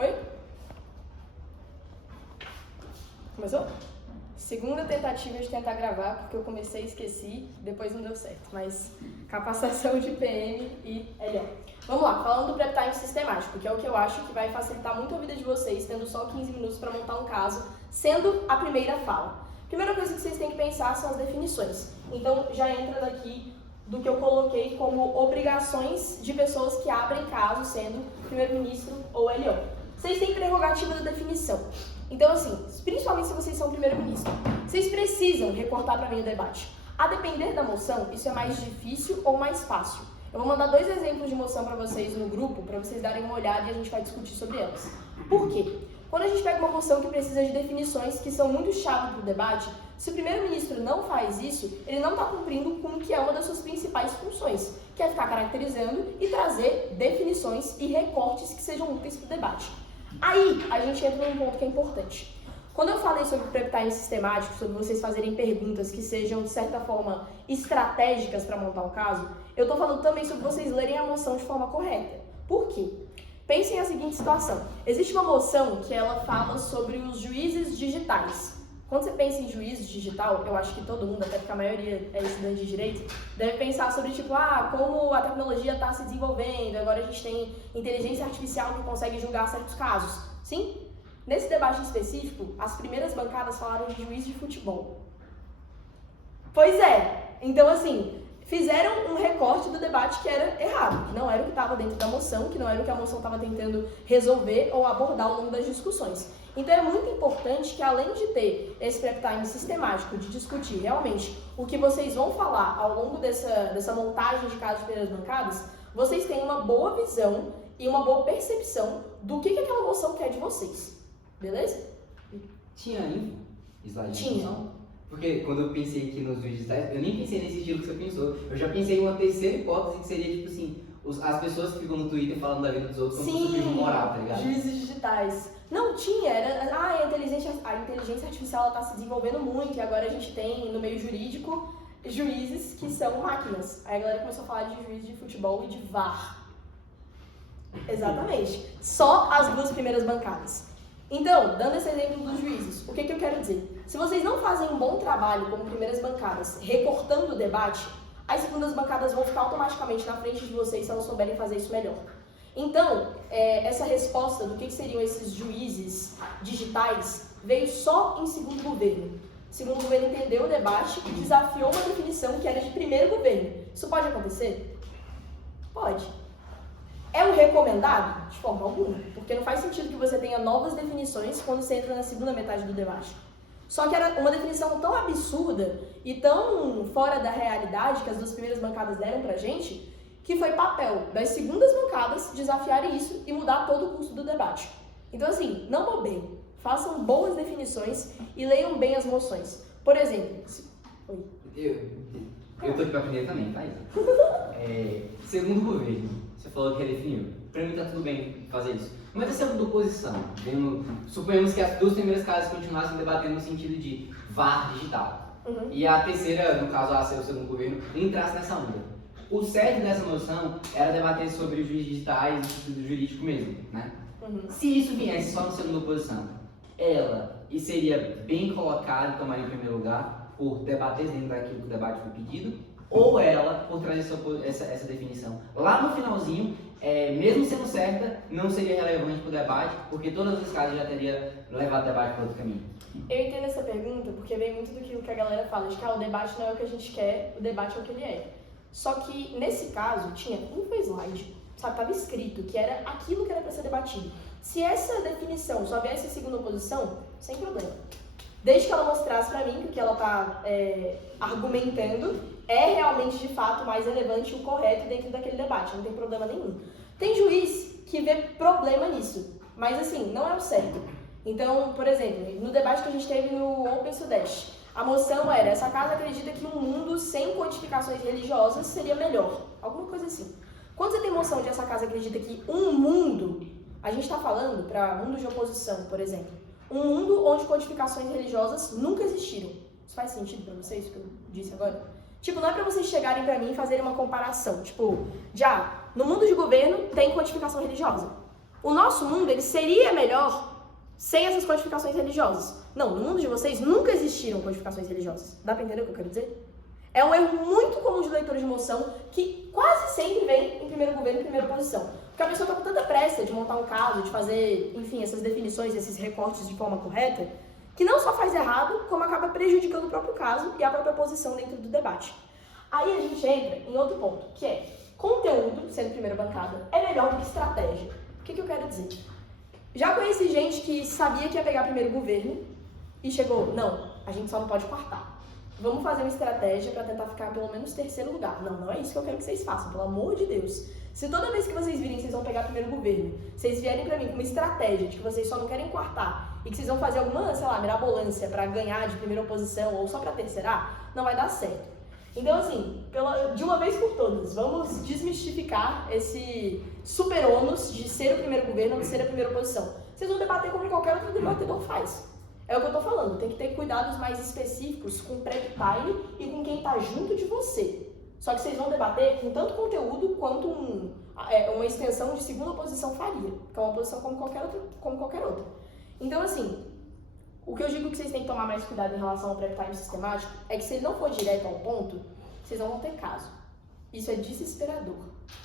Oi? Começou? Segunda tentativa de tentar gravar, porque eu comecei e esqueci, depois não deu certo. Mas capacitação de PM e LO. Vamos lá, falando do prep time sistemático, que é o que eu acho que vai facilitar muito a vida de vocês, tendo só 15 minutos para montar um caso, sendo a primeira fala. Primeira coisa que vocês têm que pensar são as definições. Então, já entra daqui do que eu coloquei como obrigações de pessoas que abrem caso, sendo primeiro-ministro ou LO. Vocês têm prerrogativa da definição. Então, assim, principalmente se vocês são primeiro-ministro, vocês precisam recortar para mim o debate. A depender da moção, isso é mais difícil ou mais fácil. Eu vou mandar 2 exemplos de moção para vocês no grupo, para vocês darem uma olhada e a gente vai discutir sobre elas. Por quê? Quando a gente pega uma moção que precisa de definições que são muito chave para o debate, se o primeiro-ministro não faz isso, ele não está cumprindo com o que é uma das suas principais funções, que é ficar caracterizando e trazer definições e recortes que sejam úteis para o debate. Aí, a gente entra num ponto que é importante. Quando eu falei sobre o prep time sistemático, sobre vocês fazerem perguntas que sejam, de certa forma, estratégicas para montar um caso, eu estou falando também sobre vocês lerem a moção de forma correta. Por quê? Pensem a seguinte situação. Existe uma moção que ela fala sobre os juízes digitais. Quando você pensa em juízo digital, eu acho que todo mundo, até porque a maioria é estudante de direito, deve pensar sobre, tipo, como a tecnologia está se desenvolvendo, agora a gente tem inteligência artificial que consegue julgar certos casos. Sim? Nesse debate específico, as primeiras bancadas falaram de juiz de futebol. Pois é. Então, assim, fizeram um recorte do debate que era errado, que não era o que estava dentro da moção, que não era o que a moção estava tentando resolver ou abordar ao longo das discussões. Então é muito importante que, além de ter esse prep time sistemático, de discutir realmente o que vocês vão falar ao longo dessa montagem de casos de primeiras bancadas, vocês tenham uma boa visão e uma boa percepção do que aquela moção quer de vocês. Beleza? Tinha slide de Tinha. moção? Porque quando eu pensei aqui nos vídeos digitais, eu nem pensei nesse estilo que você pensou. Eu já pensei em uma terceira hipótese que seria, tipo assim, as pessoas que ficam no Twitter falando da vida dos outros como se fosse moral, tá ligado? Juízes digitais. Não tinha, a inteligência artificial está se desenvolvendo muito e agora a gente tem, no meio jurídico, juízes que são máquinas. Aí a galera começou a falar de juiz de futebol e de VAR. Exatamente. Só as 2 primeiras bancadas. Então, dando esse exemplo dos juízes, o que eu quero dizer? Se vocês não fazem um bom trabalho como primeiras bancadas, recortando o debate, as segundas bancadas vão ficar automaticamente na frente de vocês se elas souberem fazer isso melhor. Então, essa resposta do que seriam esses juízes digitais veio só em segundo governo. O segundo governo entendeu o debate e desafiou uma definição que era de primeiro governo. Isso pode acontecer? Pode. É o recomendado? De forma alguma, porque não faz sentido que você tenha novas definições quando você entra na segunda metade do debate. Só que era uma definição tão absurda e tão fora da realidade que as 2 primeiras bancadas deram pra gente, que foi papel das segundas bancadas desafiarem isso e mudar todo o curso do debate. Então, assim, não bobeiem, façam boas definições e leiam bem as moções. Por exemplo... Oi. Eu tô aqui pra aprender também, tá, Isa? Segundo o governo, você falou que redefiniu. Pra mim tá tudo bem fazer isso. Mas a segunda oposição, suponhamos que as 2 primeiras casas continuassem debatendo no sentido de VAR digital. E a terceira, no caso a ser o segundo governo, entrasse nessa onda. O certo dessa moção era debater sobre os juízes digitais e o sentido jurídico mesmo, né? Se isso viesse só na segunda oposição, ela seria bem colocada e tomaria em primeiro lugar por debater dentro daquilo que o debate foi pedido, ou ela por trazer essa definição lá no finalzinho, mesmo sendo certa, não seria relevante para o debate, porque todas as casas já teria levado o debate para outro caminho. Eu entendo essa pergunta porque vem muito do que a galera fala, de que o debate não é o que a gente quer, o debate é o que ele é. Só que, nesse caso, tinha um slide, sabe, estava escrito que era aquilo que era para ser debatido. Se essa definição só viesse a segunda oposição, sem problema. Desde que ela mostrasse para mim que o que ela está argumentando é realmente, de fato, mais relevante e o correto dentro daquele debate, não tem problema nenhum. Tem juiz que vê problema nisso, mas, assim, não é o certo. Então, por exemplo, no debate que a gente teve no Open Sudeste, a moção era, essa casa acredita que um mundo sem codificações religiosas seria melhor. Alguma coisa assim. Quando você tem moção de essa casa acredita que um mundo, a gente está falando para mundos de oposição, por exemplo, um mundo onde codificações religiosas nunca existiram. Isso faz sentido para vocês, o que eu disse agora? Tipo, não é para vocês chegarem para mim e fazerem uma comparação. Tipo, no mundo de governo tem codificação religiosa. O nosso mundo, ele seria melhor sem essas codificações religiosas. Não, no mundo de vocês nunca existiram codificações religiosas. Dá pra entender o que eu quero dizer? É um erro muito comum de leitura de moção que quase sempre vem em primeiro governo e primeira oposição. Porque a pessoa está com tanta pressa de montar um caso, de fazer, enfim, essas definições, esses recortes de forma correta, que não só faz errado, como acaba prejudicando o próprio caso e a própria posição dentro do debate. Aí a gente entra em outro ponto, que é conteúdo, sendo primeira bancada, é melhor que estratégia. O que eu quero dizer? Já conheci gente que sabia que ia pegar primeiro governo e chegou, não, a gente só não pode quartar. Vamos fazer uma estratégia para tentar ficar pelo menos terceiro lugar. Não, não é isso que eu quero que vocês façam, pelo amor de Deus. Se toda vez que vocês virem que vocês vão pegar primeiro governo, vocês vierem para mim com uma estratégia de que vocês só não querem quartar e que vocês vão fazer alguma, sei lá, mirabolância para ganhar de primeira oposição ou só para terceirar, não vai dar certo. Então, assim, de uma vez por todas, vamos desmistificar esse super ônus de ser o primeiro governo ou de ser a primeira oposição. Vocês vão debater como qualquer outro debatedor faz. É o que eu tô falando, tem que ter cuidados mais específicos com o prep time e com quem tá junto de você. Só que vocês vão debater com tanto conteúdo quanto uma extensão de segunda oposição faria, que é uma oposição como qualquer outra. Então, assim, o que eu digo que vocês têm que tomar mais cuidado em relação ao prep time sistemático é que se ele não for direto ao ponto, vocês não vão ter caso. Isso é desesperador.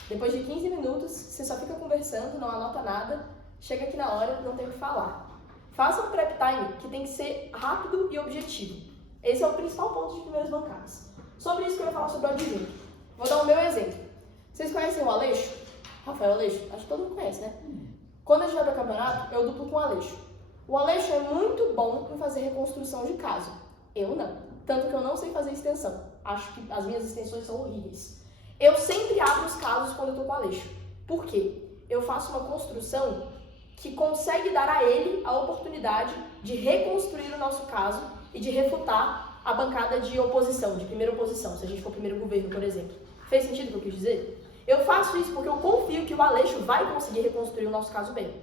Depois de 15 minutos, você só fica conversando, não anota nada, chega aqui na hora, não tem o que falar. Faça um prep time que tem que ser rápido e objetivo. Esse é o principal ponto de primeiras bancadas. Sobre isso que eu ia falar sobre o adjunto. Vou dar o meu exemplo. Vocês conhecem o Aleixo? Rafael Aleixo? Acho que todo mundo conhece, né? Quando a gente vai para o campeonato, eu duplo com o Aleixo. O Aleixo é muito bom em fazer reconstrução de caso. Eu não. Tanto que eu não sei fazer extensão. Acho que as minhas extensões são horríveis. Eu sempre abro os casos quando eu tô com o Aleixo. Por quê? Eu faço uma construção que consegue dar a ele a oportunidade de reconstruir o nosso caso e de refutar a bancada de oposição, de primeira oposição, se a gente for primeiro governo, por exemplo. Fez sentido o que eu quis dizer? Eu faço isso porque eu confio que o Aleixo vai conseguir reconstruir o nosso caso bem.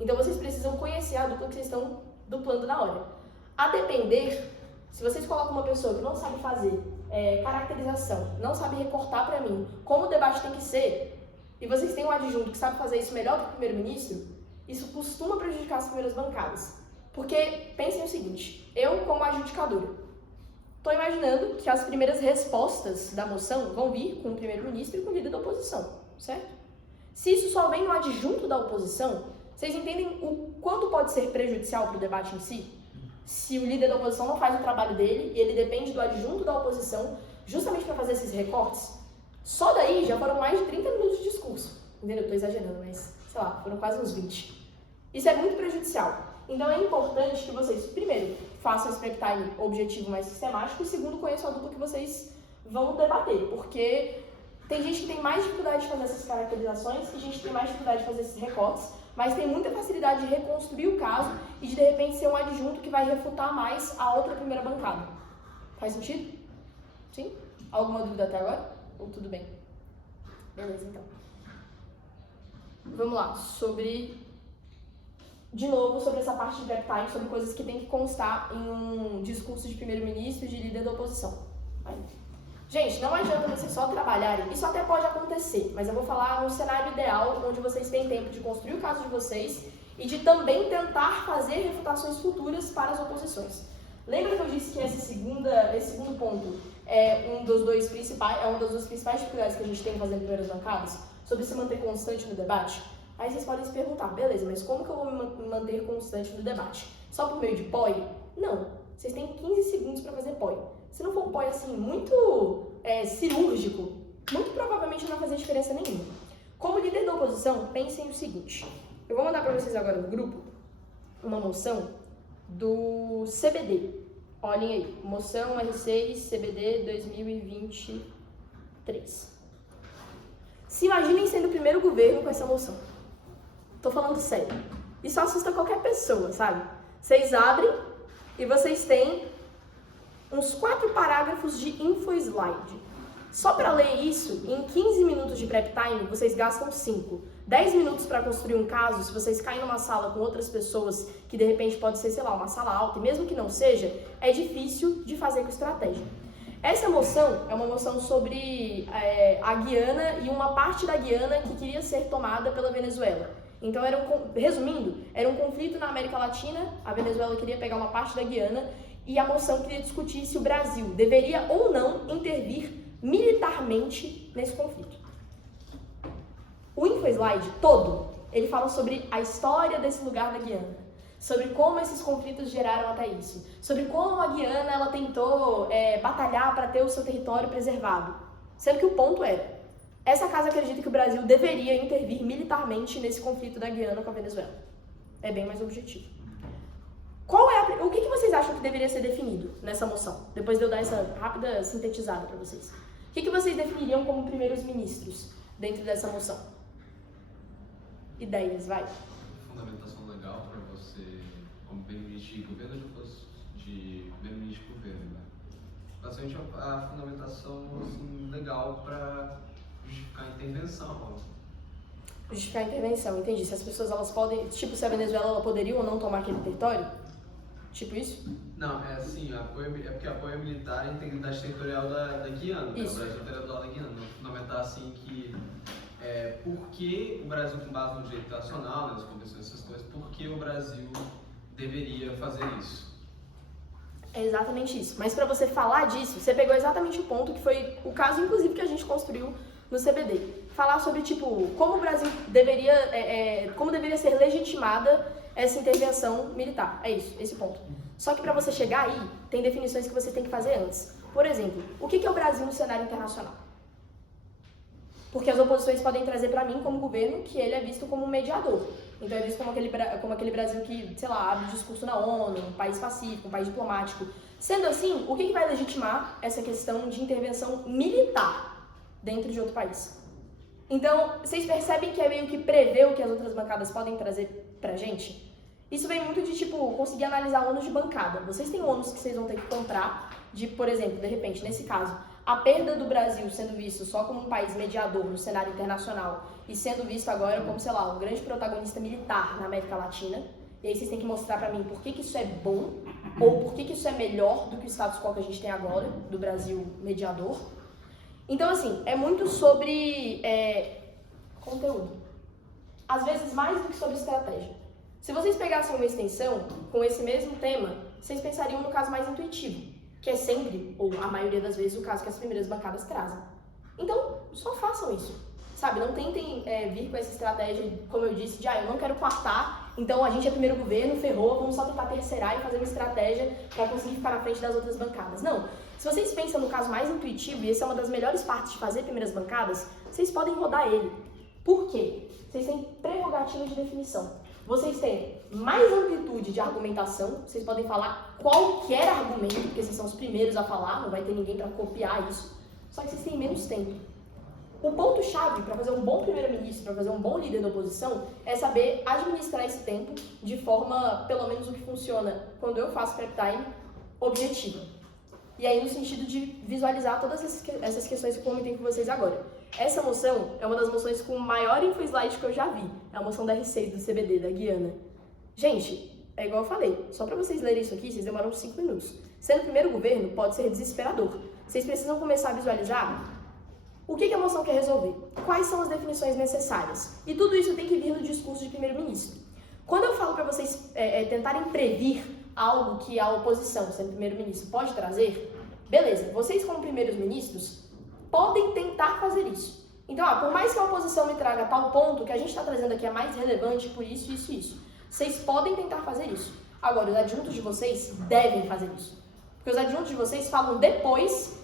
Então vocês precisam conhecer a dupla que vocês estão duplando na hora. A depender, se vocês colocam uma pessoa que não sabe fazer caracterização, não sabe recortar para mim como o debate tem que ser, e vocês têm um adjunto que sabe fazer isso melhor do que o primeiro-ministro, isso costuma prejudicar as primeiras bancadas. Porque, pensem o seguinte, eu como adjudicadora, estou imaginando que as primeiras respostas da moção vão vir com o primeiro-ministro e com o líder da oposição, certo? Se isso só vem no adjunto da oposição, vocês entendem o quanto pode ser prejudicial para o debate em si? Se o líder da oposição não faz o trabalho dele e ele depende do adjunto da oposição justamente para fazer esses recortes, só daí já foram mais de 30 minutos de discurso. Entendeu? Estou exagerando, mas, sei lá, foram quase uns 20. Isso é muito prejudicial. Então é importante que vocês, primeiro, façam esse prep time objetivo mais sistemático e, segundo, conheçam a dupla que vocês vão debater. Porque tem gente que tem mais dificuldade de fazer essas caracterizações e gente que tem mais dificuldade de fazer esses recortes, mas tem muita facilidade de reconstruir o caso e de repente ser um adjunto que vai refutar mais a outra primeira bancada. Faz sentido? Sim? Alguma dúvida até agora? Ou tudo bem? Beleza, então. Vamos lá, de novo, sobre essa parte de prep time, sobre coisas que tem que constar em um discurso de primeiro-ministro e de líder da oposição. Aí. Gente, não adianta vocês só trabalharem, isso até pode acontecer, mas eu vou falar um cenário ideal onde vocês têm tempo de construir o caso de vocês e de também tentar fazer refutações futuras para as oposições. Lembra que eu disse que esse segundo ponto é uma das duas principais dificuldades que a gente tem fazendo primeiras bancadas? Sobre se manter constante no debate? Aí vocês podem se perguntar, beleza, mas como que eu vou me manter constante no debate? Só por meio de POI? Não, vocês têm 15 segundos para fazer POI. Se não for um POI assim muito cirúrgico, muito provavelmente não vai fazer diferença nenhuma. Como líder da oposição, pensem o seguinte, eu vou mandar para vocês agora no grupo uma moção do CBD. Olhem aí, moção R6 CBD 2023. Se imaginem sendo o primeiro governo com essa moção. Tô falando sério. Isso assusta qualquer pessoa, sabe? Vocês abrem e vocês têm uns 4 parágrafos de info-slide. Só para ler isso, em 15 minutos de prep time, vocês gastam 5. 10 minutos para construir um caso, se vocês caem numa sala com outras pessoas, que de repente pode ser, sei lá, uma sala alta, e mesmo que não seja, é difícil de fazer com estratégia. Essa moção é uma moção sobre a Guiana e uma parte da Guiana que queria ser tomada pela Venezuela. Então, resumindo, era um conflito na América Latina, a Venezuela queria pegar uma parte da Guiana e a moção queria discutir se o Brasil deveria ou não intervir militarmente nesse conflito. O InfoSlide todo, ele fala sobre a história desse lugar da Guiana, sobre como esses conflitos geraram até isso, sobre como a Guiana ela tentou batalhar para ter o seu território preservado. Sendo que o ponto era, essa casa acredita que o Brasil deveria intervir militarmente nesse conflito da Guiana com a Venezuela. É bem mais objetivo. O que vocês acham que deveria ser definido nessa moção? Depois de eu dar essa rápida sintetizada para vocês. O que vocês definiriam como primeiros ministros dentro dessa moção? Ideias, vai. Fundamentação legal para você, como primeiro-ministro de governo de primeiro-ministro de governo, né? Basicamente a fundamentação assim, legal para justificar a intervenção. Justificar a intervenção, entendi. Se as pessoas elas podem, tipo, se a Venezuela ela poderia ou não tomar aquele território? Tipo isso? Não, é assim, é porque apoio militar e a integridade territorial da Guiana, né? O Brasil teria do lado da Guiana, não fundamentar assim que por que o Brasil, com base no direito internacional, nas convenções, essas coisas, por que o Brasil deveria fazer isso? É exatamente isso. Mas para você falar disso, você pegou exatamente o ponto que foi o caso, inclusive, que a gente construiu no CBD. Falar sobre, tipo, como o Brasil deveria, como deveria ser legitimada essa intervenção militar. É isso, esse ponto. Só que para você chegar aí, tem definições que você tem que fazer antes. Por exemplo, o que é o Brasil no cenário internacional? Porque as oposições podem trazer para mim, como governo, que ele é visto como um mediador. Então é visto como aquele Brasil que, sei lá, abre discurso na ONU, um país pacífico, um país diplomático. Sendo assim, o que vai legitimar essa questão de intervenção militar dentro de outro país? Então, vocês percebem que é meio que prever o que as outras bancadas podem trazer pra gente? Isso vem muito de, tipo, conseguir analisar ônus de bancada. Vocês têm ônus que vocês vão ter que comprar de, por exemplo, de repente, nesse caso, a perda do Brasil sendo visto só como um país mediador no cenário internacional e sendo visto agora como, sei lá, um grande protagonista militar na América Latina. E aí vocês têm que mostrar pra mim por que isso é bom ou por que isso é melhor do que o status quo que a gente tem agora, do Brasil mediador. Então, assim, é muito sobre conteúdo. Às vezes, mais do que sobre estratégia. Se vocês pegassem uma extensão com esse mesmo tema, vocês pensariam no caso mais intuitivo, que é sempre, ou a maioria das vezes, o caso que as primeiras bancadas trazem. Então, só façam isso, sabe? Não tentem vir com essa estratégia, como eu disse, de eu não quero quartar, então a gente é primeiro governo, ferrou, vamos só tentar terceirar e fazer uma estratégia para conseguir ficar na frente das outras bancadas. Não. Se vocês pensam no caso mais intuitivo, e essa é uma das melhores partes de fazer primeiras bancadas, vocês podem rodar ele. Por quê? Vocês têm prerrogativa de definição. Vocês têm mais amplitude de argumentação, vocês podem falar qualquer argumento, porque vocês são os primeiros a falar, não vai ter ninguém para copiar isso, só que vocês têm menos tempo. O ponto-chave para fazer um bom primeiro-ministro, para fazer um bom líder da oposição, é saber administrar esse tempo de forma, pelo menos o que funciona quando eu faço prep time, objetiva. E aí no sentido de visualizar todas essas questões que eu comentei com vocês agora. Essa moção é uma das moções com o maior InfoSlide que eu já vi. É a moção da R6 do CBD, da Guiana. Gente, é igual eu falei, só para vocês lerem isso aqui, vocês demoram 5 minutos. Sendo o primeiro governo, pode ser desesperador. Vocês precisam começar a visualizar o que a moção quer resolver, quais são as definições necessárias. E tudo isso tem que vir no discurso de primeiro-ministro. Quando eu falo para vocês tentarem prever algo que a oposição, sendo primeiro-ministro, pode trazer, beleza, vocês como primeiros ministros podem tentar fazer isso. Então, por mais que a oposição me traga tal ponto, que a gente está trazendo aqui é mais relevante por isso, isso e isso. Vocês podem tentar fazer isso. Agora, os adjuntos de vocês devem fazer isso. Porque os adjuntos de vocês falam depois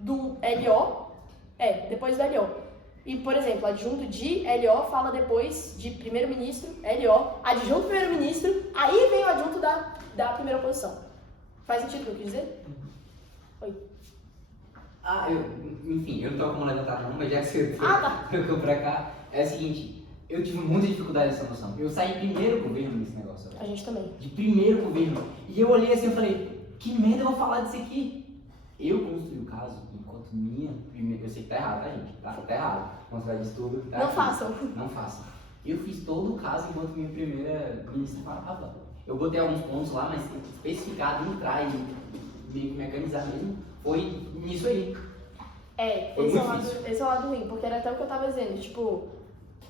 do LO, depois do LO. E, por exemplo, adjunto de LO fala depois de primeiro-ministro, LO, adjunto primeiro-ministro, aí vem o adjunto da primeira oposição. Faz sentido o que eu quis dizer? Oi. Enfim, eu não tô como levantar não, mas já que você tá. trocou pra cá, é o seguinte, eu tive muita dificuldade nessa noção. Eu saí primeiro governo nesse negócio. A gente também. De primeiro governo. E eu olhei assim e falei, que merda eu vou falar disso aqui? Eu construí o caso enquanto minha primeira... Eu sei que tá errado, tá, gente? Tá errado. Mostrar disso tudo. Tá não aqui. façam. Não façam. Eu fiz todo o caso enquanto minha primeira ministra falava. Eu botei alguns pontos lá, mas especificado, entrar e meio que mecanizar mesmo, foi nisso aí. Esse é o lado ruim, porque era até o que eu tava dizendo, tipo,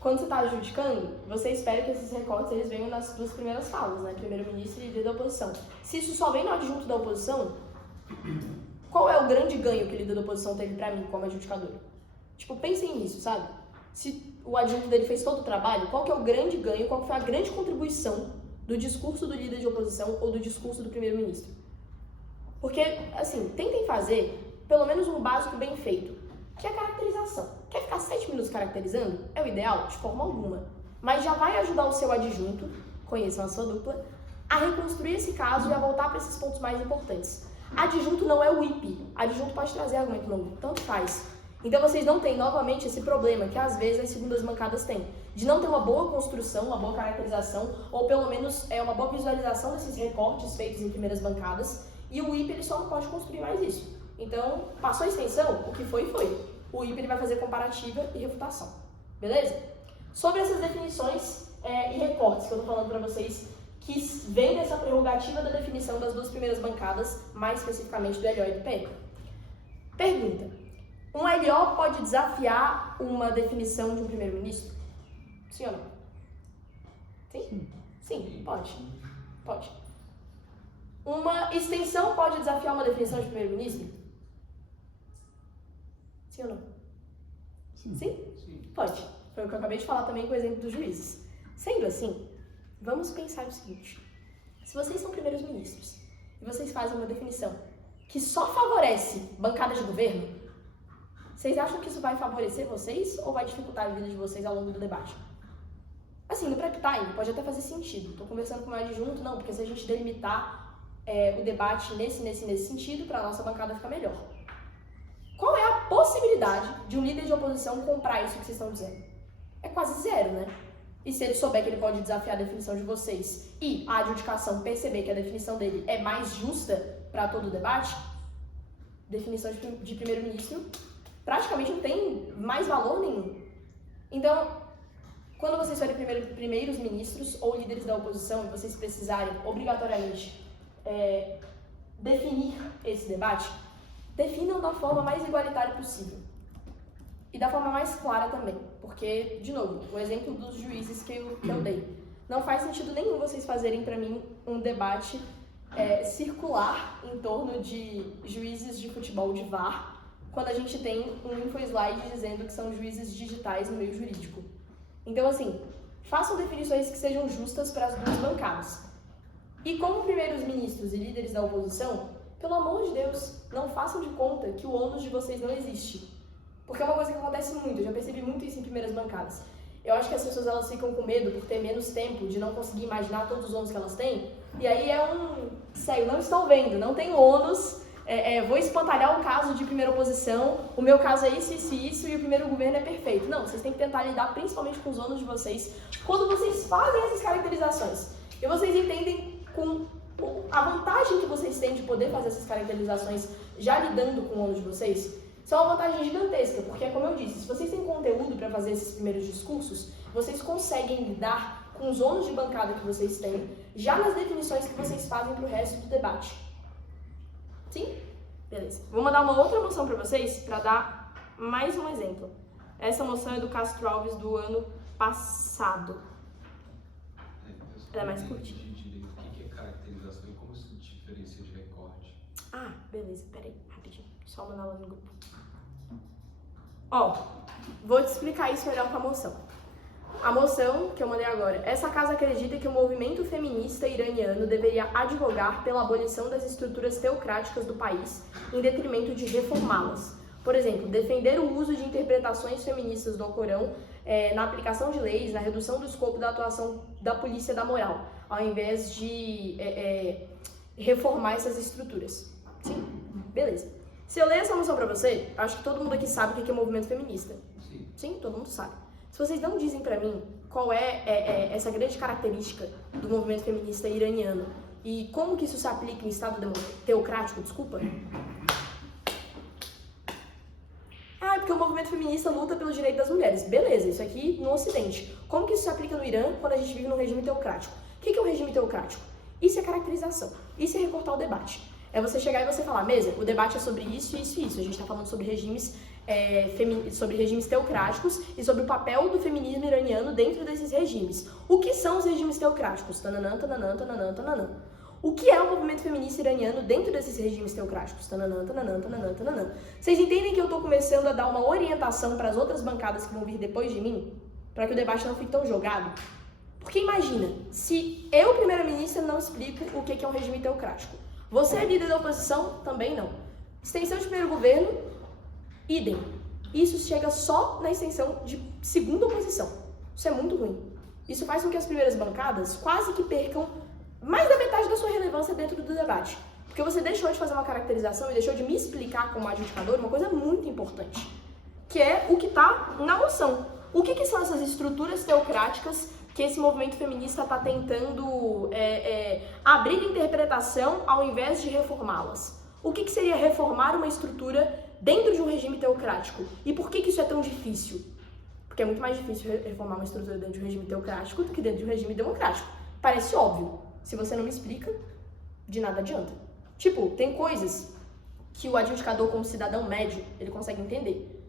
quando você está adjudicando, você espera que esses recortes eles venham nas duas primeiras falas, né? Primeiro-ministro e líder da oposição. Se isso só vem no adjunto da oposição, qual é o grande ganho que o líder da oposição teve pra mim como adjudicadora? Tipo, pensem nisso, sabe? Se o adjunto dele fez todo o trabalho, qual que é o grande ganho, qual que foi a grande contribuição do discurso do líder de oposição ou do discurso do primeiro-ministro? Porque, assim, tentem fazer pelo menos um básico bem feito, que é a caracterização. Quer ficar 7 minutos caracterizando? É o ideal? De forma alguma. Mas já vai ajudar o seu adjunto, conheçam a sua dupla, a reconstruir esse caso e a voltar para esses pontos mais importantes. Adjunto não é o IP. Adjunto pode trazer argumento novo, tanto faz. Então vocês não têm novamente esse problema que às vezes as segundas bancadas têm, de não ter uma boa construção, uma boa caracterização, ou pelo menos uma boa visualização desses recortes feitos em primeiras bancadas, e o IP ele só não pode construir mais isso. Então, passou a extensão, o que foi, foi. O IP ele vai fazer comparativa e refutação. Beleza? Sobre essas definições e recortes que eu tô falando para vocês, que vem dessa prerrogativa da definição das duas primeiras bancadas, mais especificamente do LO e do PL. Pergunta: um LO pode desafiar uma definição de um primeiro-ministro? Sim ou não? Sim? Sim, pode. Pode. Uma extensão pode desafiar uma definição de primeiro-ministro? Sim ou não? Sim? Sim. Pode. Foi o que eu acabei de falar também com o exemplo dos juízes. Sendo assim, vamos pensar o seguinte. Se vocês são primeiros ministros e vocês fazem uma definição que só favorece bancadas de governo, vocês acham que isso vai favorecer vocês ou vai dificultar a vida de vocês ao longo do debate? Assim, no prep time pode até fazer sentido. Estou conversando com o meu adjunto, não, porque se a gente delimitar o debate nesse sentido, para a nossa bancada ficar melhor. Qual é a possibilidade de um líder de oposição comprar isso que vocês estão dizendo? É quase zero, né? E se ele souber que ele pode desafiar a definição de vocês e a adjudicação perceber que a definição dele é mais justa para todo o debate, definição de primeiro-ministro praticamente não tem mais valor nenhum. Então, quando vocês forem primeiros ministros ou líderes da oposição e vocês precisarem obrigatoriamente definir esse debate, definam da forma mais igualitária possível. E da forma mais clara também. Porque, de novo, o exemplo dos juízes que eu dei. Não faz sentido nenhum vocês fazerem para mim um debate circular em torno de juízes de futebol de VAR, quando a gente tem um infoslide dizendo que são juízes digitais no meio jurídico. Então, assim, façam definições que sejam justas para as duas bancadas. E como primeiros ministros e líderes da oposição, pelo amor de Deus, não façam de conta que o ônus de vocês não existe. Porque é uma coisa que acontece muito, eu já percebi muito isso em primeiras bancadas. Eu acho que as pessoas elas ficam com medo por ter menos tempo, de não conseguir imaginar todos os ônus que elas têm. E aí sério, não estão vendo, não tem ônus, vou espantalhar o caso de primeira oposição, o meu caso é isso, e o primeiro governo é perfeito. Não, vocês têm que tentar lidar principalmente com os ônus de vocês, quando vocês fazem essas caracterizações. E vocês entendem com a vantagem que vocês têm de poder fazer essas caracterizações já lidando com o ônus de vocês. Isso é uma vantagem gigantesca, porque, como eu disse, se vocês têm conteúdo para fazer esses primeiros discursos, vocês conseguem lidar com os ônus de bancada que vocês têm, já nas definições que vocês fazem para o resto do debate. Sim? Beleza. Vou mandar uma outra moção para vocês, para dar mais um exemplo. Essa moção é do Castro Alves do ano passado. Ela é mais curtinha. O que é caracterização e como se diferencia de recorte? Ah, beleza. Peraí, rapidinho. Só mandar lá no grupo. Ó, vou te explicar isso melhor com a moção. A moção que eu mandei agora. Essa casa acredita que o movimento feminista iraniano deveria advogar pela abolição das estruturas teocráticas do país em detrimento de reformá-las. Por exemplo, defender o uso de interpretações feministas do Alcorão na aplicação de leis, na redução do escopo da atuação da polícia da moral, ao invés de reformar essas estruturas. Sim? Beleza. Se eu ler essa moção pra você, acho que todo mundo aqui sabe o que é movimento feminista. Sim. Sim, todo mundo sabe. Se vocês não dizem pra mim qual é essa grande característica do movimento feminista iraniano e como que isso se aplica em Estado teocrático, desculpa. Ah, é porque o movimento feminista luta pelo direito das mulheres. Beleza, isso aqui no Ocidente. Como que isso se aplica no Irã quando a gente vive num regime teocrático? O que é um regime teocrático? Isso é caracterização. Isso é recortar o debate. É você chegar e você falar, mesa, o debate é sobre isso, isso e isso. A gente está falando sobre sobre regimes teocráticos e sobre o papel do feminismo iraniano dentro desses regimes. O que são os regimes teocráticos? Tananã, tananã, tananã, tananã. O que é o movimento feminista iraniano dentro desses regimes teocráticos? Tananã, tananã, tananã, tananã. Vocês entendem que eu estou começando a dar uma orientação para as outras bancadas que vão vir depois de mim? Para que o debate não fique tão jogado? Porque imagina, se eu, primeira-ministra, não explico o que é um regime teocrático. Você é líder da oposição? Também não. Extensão de primeiro governo? Idem. Isso chega só na extensão de segunda oposição. Isso é muito ruim. Isso faz com que as primeiras bancadas quase que percam mais da metade da sua relevância dentro do debate. Porque você deixou de fazer uma caracterização e deixou de me explicar como adjudicador uma coisa muito importante, que é o que está na moção. O que são essas estruturas teocráticas que esse movimento feminista está tentando abrir interpretação ao invés de reformá-las? O que seria reformar uma estrutura dentro de um regime teocrático? E por que isso é tão difícil? Porque é muito mais difícil reformar uma estrutura dentro de um regime teocrático do que dentro de um regime democrático. Parece óbvio. Se você não me explica, de nada adianta. Tipo, tem coisas que o adjudicador, como cidadão médio, ele consegue entender.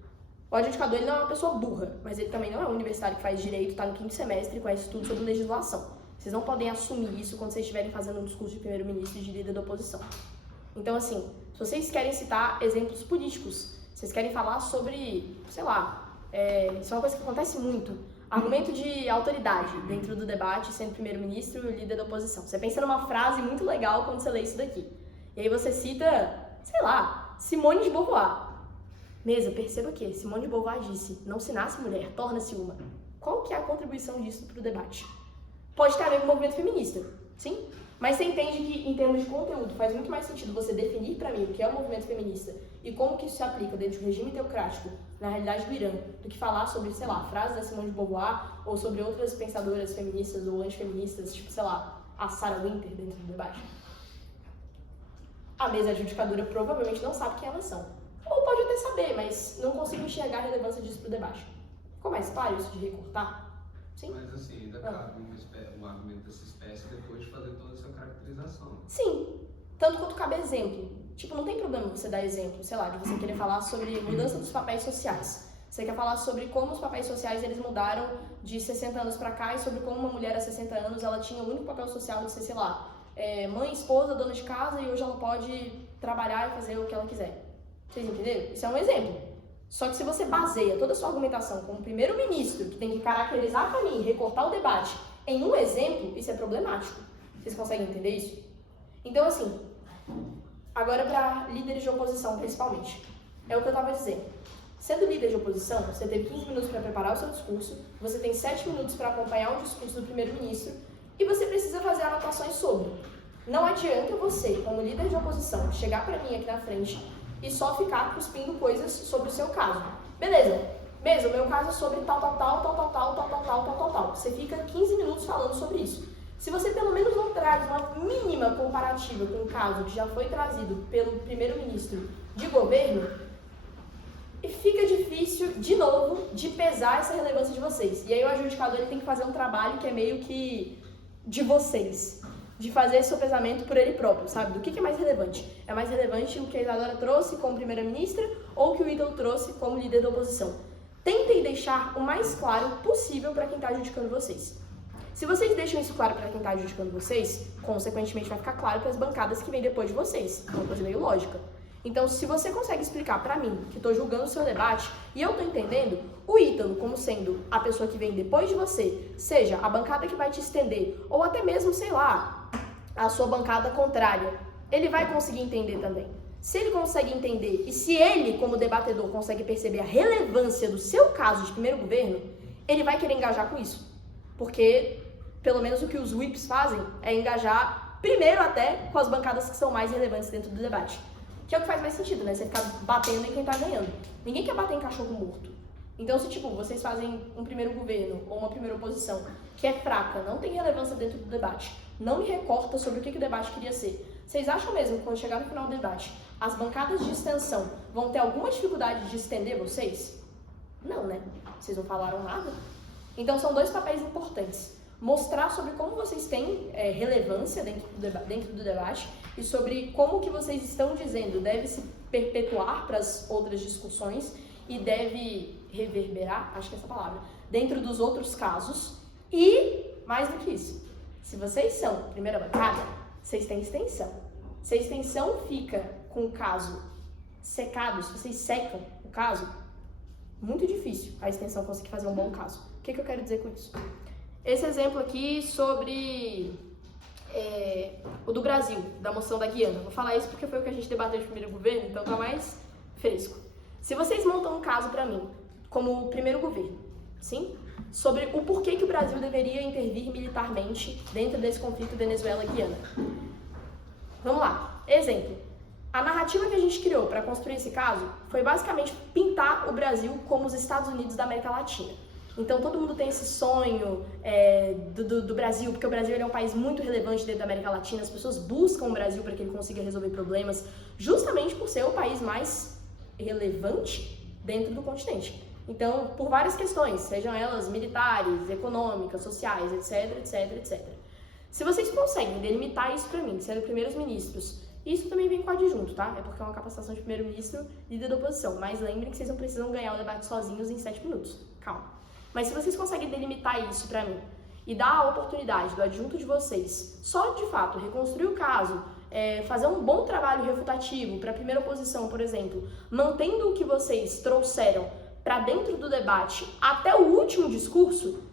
O adjudicador, ele não é uma pessoa burra, mas ele também não é um universitário que faz direito, está no 5º semestre e conhece tudo sobre legislação. Vocês não podem assumir isso quando vocês estiverem fazendo um discurso de primeiro-ministro e de líder da oposição. Então, assim, se vocês querem citar exemplos políticos, vocês querem falar sobre, sei lá, isso é uma coisa que acontece muito, argumento de autoridade dentro do debate, sendo primeiro-ministro e o líder da oposição. Você pensa numa frase muito legal quando você lê isso daqui. E aí você cita, sei lá, Simone de Beauvoir. Mesa, perceba que Simone de Beauvoir disse, não se nasce mulher, torna-se uma. Qual que é a contribuição disso para o debate? Pode ter a ver com o movimento feminista, sim? Mas você entende que, em termos de conteúdo, faz muito mais sentido você definir para mim o que é o movimento feminista e como que isso se aplica dentro de um regime teocrático, na realidade do Irã, do que falar sobre, sei lá, frases da Simone de Beauvoir ou sobre outras pensadoras feministas ou antifeministas, tipo, sei lá, a Sarah Winter dentro do debate. A mesa adjudicadora provavelmente não sabe quem elas são. Ou pode até saber, mas não consigo enxergar a relevância disso pro debate. Ficou mais claro isso de recortar? Sim? Mas assim, ainda cabe um argumento dessa espécie depois de fazer toda essa caracterização. Sim, tanto quanto cabe exemplo. Tipo, não tem problema você dar exemplo, sei lá, de você querer falar sobre mudança dos papéis sociais. Você quer falar sobre como os papéis sociais eles mudaram de 60 anos pra cá e sobre como uma mulher a 60 anos ela tinha o único papel social de ser, sei lá, mãe, esposa, dona de casa e hoje ela pode trabalhar e fazer o que ela quiser. Vocês entenderam? Isso é um exemplo. Só que se você baseia toda a sua argumentação como primeiro-ministro, que tem que caracterizar para mim, recortar o debate, em um exemplo, isso é problemático. Vocês conseguem entender isso? Então, assim, agora para líderes de oposição, principalmente. É o que eu estava dizendo. Sendo líder de oposição, você teve 15 minutos para preparar o seu discurso, você tem 7 minutos para acompanhar o discurso do primeiro-ministro e você precisa fazer anotações sobre. Não adianta você, como líder de oposição, chegar para mim aqui na frente e só ficar cuspindo coisas sobre o seu caso. Beleza, mesmo, o meu caso é sobre tal. Você fica 15 minutos falando sobre isso. Se você pelo menos não traz uma mínima comparativa com um caso que já foi trazido pelo primeiro-ministro de governo, fica difícil, de novo, de pesar essa relevância de vocês. E aí o adjudicador ele tem que fazer um trabalho que é meio que de vocês. De fazer esse pesamento por ele próprio, sabe? Do que é mais relevante? É mais relevante o que a Isadora trouxe como primeira-ministra ou o que o Ítalo trouxe como líder da oposição? Tentem deixar o mais claro possível para quem está adjudicando vocês. Se vocês deixam isso claro para quem está adjudicando vocês, consequentemente vai ficar claro para as bancadas que vêm depois de vocês. É uma coisa meio lógica. Então, se você consegue explicar para mim, que estou julgando o seu debate, e eu estou entendendo, o Ítalo, como sendo a pessoa que vem depois de você, seja a bancada que vai te estender, ou até mesmo, sei lá, a sua bancada contrária, ele vai conseguir entender também. Se ele consegue entender, e se ele, como debatedor, consegue perceber a relevância do seu caso de primeiro governo, ele vai querer engajar com isso. Porque, pelo menos o que os whips fazem, é engajar primeiro até com as bancadas que são mais relevantes dentro do debate. Que é o que faz mais sentido, né? Você ficar batendo em quem tá ganhando. Ninguém quer bater em cachorro morto. Então, se, tipo, vocês fazem um primeiro governo ou uma primeira oposição que é fraca, não tem relevância dentro do debate, não me recorta sobre o que o debate queria ser. Vocês acham mesmo que quando chegar no final do debate, as bancadas de extensão vão ter alguma dificuldade de estender vocês? Não, né? Vocês não falaram nada. Então, são dois papéis importantes. mostrar sobre como vocês têm relevância dentro do debate e sobre como que vocês estão dizendo deve se perpetuar para as outras discussões e deve reverberar, acho que é essa palavra, dentro dos outros casos. E, mais do que isso, se vocês são primeira bancada, vocês têm extensão. Se a extensão fica com o caso secado, se vocês secam o caso, muito difícil a extensão conseguir fazer um bom caso. O que eu quero dizer com isso? Esse exemplo aqui sobre o do Brasil, da moção da Guiana. Vou falar isso porque foi o que a gente debateu de primeiro governo, então tá mais fresco. Se vocês montam um caso para mim, como primeiro governo, sim? Sobre o porquê que o Brasil deveria intervir militarmente dentro desse conflito Venezuela-Guiana. Vamos lá. Exemplo. A narrativa que a gente criou para construir esse caso foi basicamente pintar o Brasil como os Estados Unidos da América Latina. Então todo mundo tem esse sonho do Brasil, porque o Brasil ele é um país muito relevante dentro da América Latina, as pessoas buscam o Brasil para que ele consiga resolver problemas, justamente por ser o país mais relevante dentro do continente. Então, por várias questões, sejam elas militares, econômicas, sociais, etc, etc, etc. Se vocês conseguem delimitar isso para mim, sendo primeiros ministros, isso também vem com adjunto, tá? É porque é uma capacitação de primeiro-ministro líder da oposição, mas lembrem que vocês não precisam ganhar o debate sozinhos em 7 minutos. Calma. Mas se vocês conseguem delimitar isso para mim e dar a oportunidade do adjunto de vocês só, de fato, reconstruir o caso, fazer um bom trabalho refutativo para a primeira oposição, por exemplo, mantendo o que vocês trouxeram para dentro do debate até o último discurso,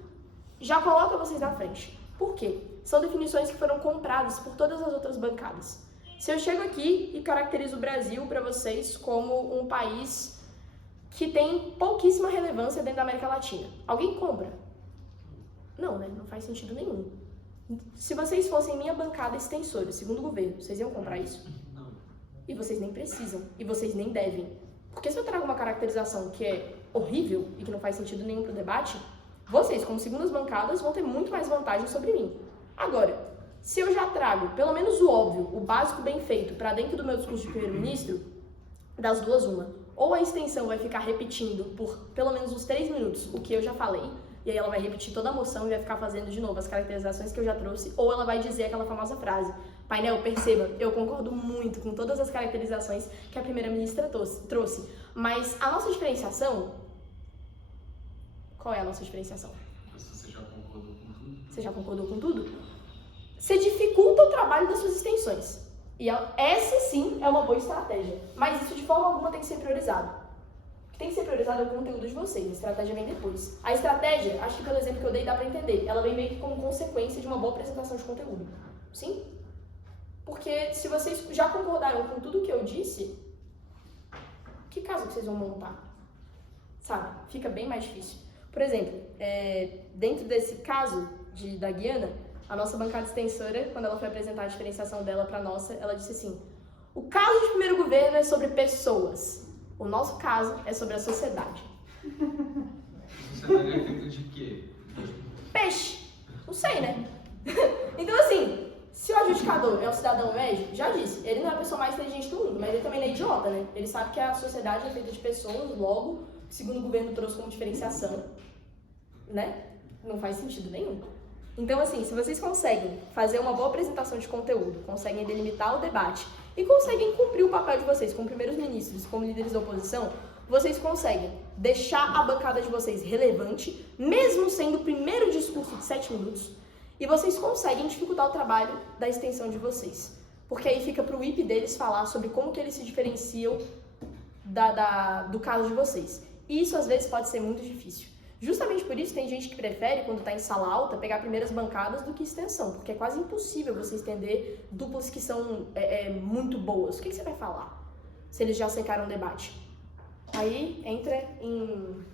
já coloca vocês na frente. Por quê? São definições que foram compradas por todas as outras bancadas. Se eu chego aqui e caracterizo o Brasil para vocês como um país que tem pouquíssima relevância dentro da América Latina, alguém compra? Não, né? Não faz sentido nenhum. Se vocês fossem minha bancada extensora, segundo o governo, vocês iam comprar isso? Não. E vocês nem precisam, e vocês nem devem. Porque se eu trago uma caracterização que é horrível e que não faz sentido nenhum para o debate, vocês, como segundas bancadas, vão ter muito mais vantagem sobre mim. Agora, se eu já trago pelo menos o óbvio, o básico bem feito, para dentro do meu discurso de primeiro-ministro, das duas uma. Ou a extensão vai ficar repetindo por pelo menos uns 3 minutos o que eu já falei, e aí ela vai repetir toda a moção e vai ficar fazendo de novo as caracterizações que eu já trouxe, ou ela vai dizer aquela famosa frase: painel, perceba, eu concordo muito com todas as caracterizações que a primeira-ministra trouxe, mas a nossa diferenciação... Qual é a nossa diferenciação? Você já concordou com tudo? Você já concordou com tudo? Você dificulta o trabalho das suas extensões. E essa sim é uma boa estratégia. Mas isso de forma alguma tem que ser priorizado. O que tem que ser priorizado é o conteúdo de vocês. A estratégia vem depois. A estratégia, acho que pelo exemplo que eu dei dá pra entender. Ela vem meio que como consequência de uma boa apresentação de conteúdo. Sim? Porque se vocês já concordaram com tudo que eu disse, que caso que vocês vão montar? Sabe? Fica bem mais difícil. Por exemplo, dentro desse caso da Guiana, a nossa bancada extensora, quando ela foi apresentar a diferenciação dela para a nossa, ela disse assim: o caso de primeiro governo é sobre pessoas, o nosso caso é sobre a sociedade. Sociedade é feita de quê? Peixe! Não sei, né? Então, assim, se o adjudicador é um cidadão médio, já disse, ele não é a pessoa mais inteligente do mundo, mas ele também não é idiota, né? Ele sabe que a sociedade é feita de pessoas, logo, segundo o governo trouxe como diferenciação, né? Não faz sentido nenhum. Então, assim, se vocês conseguem fazer uma boa apresentação de conteúdo, conseguem delimitar o debate e conseguem cumprir o papel de vocês como primeiros ministros, como líderes da oposição, vocês conseguem deixar a bancada de vocês relevante, mesmo sendo o primeiro discurso de 7 minutos, e vocês conseguem dificultar o trabalho da extensão de vocês. Porque aí fica pro IP deles falar sobre como que eles se diferenciam do caso de vocês. E isso, às vezes, pode ser muito difícil. Justamente por isso tem gente que prefere, quando está em sala alta, pegar primeiras bancadas do que extensão, porque é quase impossível você estender duplas que são muito boas. O que você vai falar se eles já secaram o debate? Aí entra em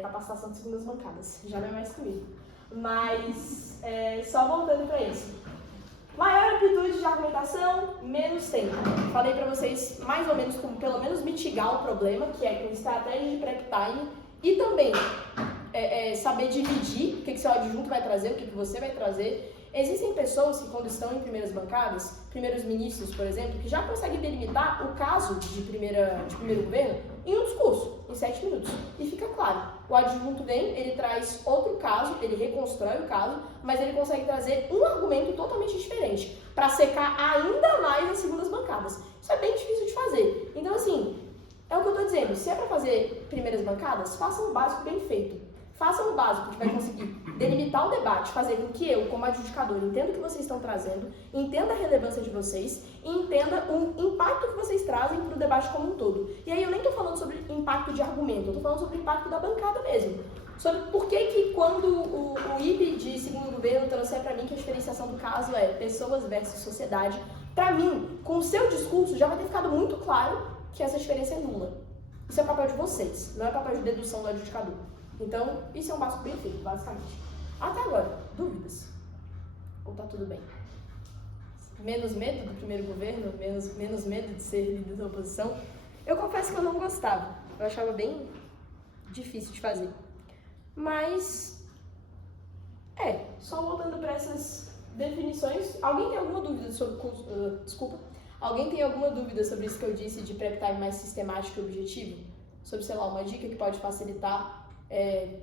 capacitação de segundas bancadas, já não é mais comigo. Mas, só voltando para isso. Maior amplitude de argumentação, menos tempo. Falei para vocês mais ou menos como pelo menos mitigar o problema, que é com estratégia de prep time, e também saber dividir o que seu adjunto vai trazer, o que você vai trazer. Existem pessoas que, quando estão em primeiras bancadas, primeiros ministros, por exemplo, que já conseguem delimitar o caso de primeiro governo em um discurso, em 7 minutos. E fica claro, o adjunto vem, ele traz outro caso, ele reconstrói o caso, mas ele consegue trazer um argumento totalmente diferente, para secar ainda mais as segundas bancadas. Isso é bem difícil de fazer. Então, assim, é o que eu estou dizendo, se é para fazer primeiras bancadas, façam o básico bem feito. Façam o básico que vai conseguir delimitar o debate, fazer com que eu, como adjudicador, entenda o que vocês estão trazendo, entenda a relevância de vocês e entenda o impacto que vocês trazem para o debate como um todo. E aí eu nem estou falando sobre impacto de argumento, eu estou falando sobre o impacto da bancada mesmo. Sobre por que quando o IP de segundo governo trouxer para mim que a diferenciação do caso é pessoas versus sociedade, para mim, com o seu discurso, já vai ter ficado muito claro que essa diferença é nula. Isso é papel de vocês, não é papel de dedução do adjudicador. Então, isso é um básico bem feito, basicamente. Até agora, dúvidas? Ou tá tudo bem? Menos medo do primeiro governo? Menos medo de ser líder da oposição? Eu confesso que eu não gostava. Eu achava bem difícil de fazer. Mas, só voltando para essas definições. Alguém tem alguma dúvida sobre... Alguém tem alguma dúvida sobre isso que eu disse de prep time mais sistemático e objetivo? Sobre, sei lá, uma dica que pode facilitar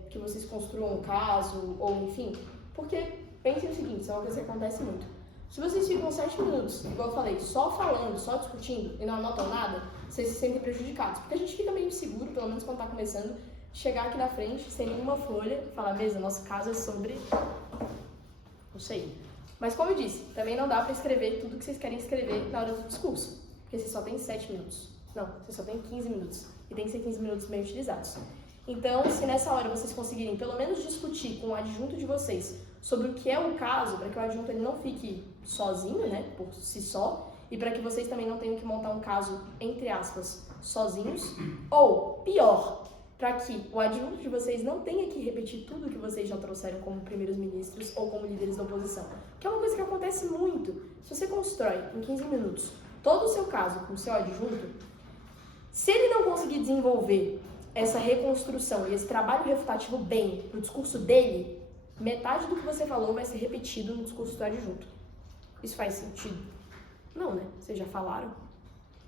que vocês construam um caso, ou enfim, porque pensem o seguinte, isso é uma coisa que acontece muito. Se vocês ficam 7 minutos, igual eu falei, só falando, só discutindo e não anotam nada, vocês se sentem prejudicados, porque a gente fica meio inseguro, pelo menos quando está começando, chegar aqui na frente, sem nenhuma folha, e falar, mesa, nosso caso é sobre... não sei. Mas como eu disse, também não dá para escrever tudo que vocês querem escrever na hora do discurso, porque vocês só tem 7 minutos. Não, vocês só tem 15 minutos, e tem que ser 15 minutos bem utilizados. Então, se nessa hora vocês conseguirem pelo menos discutir com o adjunto de vocês sobre o que é o caso, para que o adjunto ele não fique sozinho, né, por si só, e para que vocês também não tenham que montar um caso, entre aspas, sozinhos, ou, pior, para que o adjunto de vocês não tenha que repetir tudo que vocês já trouxeram como primeiros ministros ou como líderes da oposição. Que é uma coisa que acontece muito. Se você constrói em 15 minutos todo o seu caso com o seu adjunto, se ele não conseguir desenvolver essa reconstrução e esse trabalho refutativo bem no discurso dele, metade do que você falou vai ser repetido no discurso do adjunto. Isso faz sentido? Não, né? Vocês já falaram.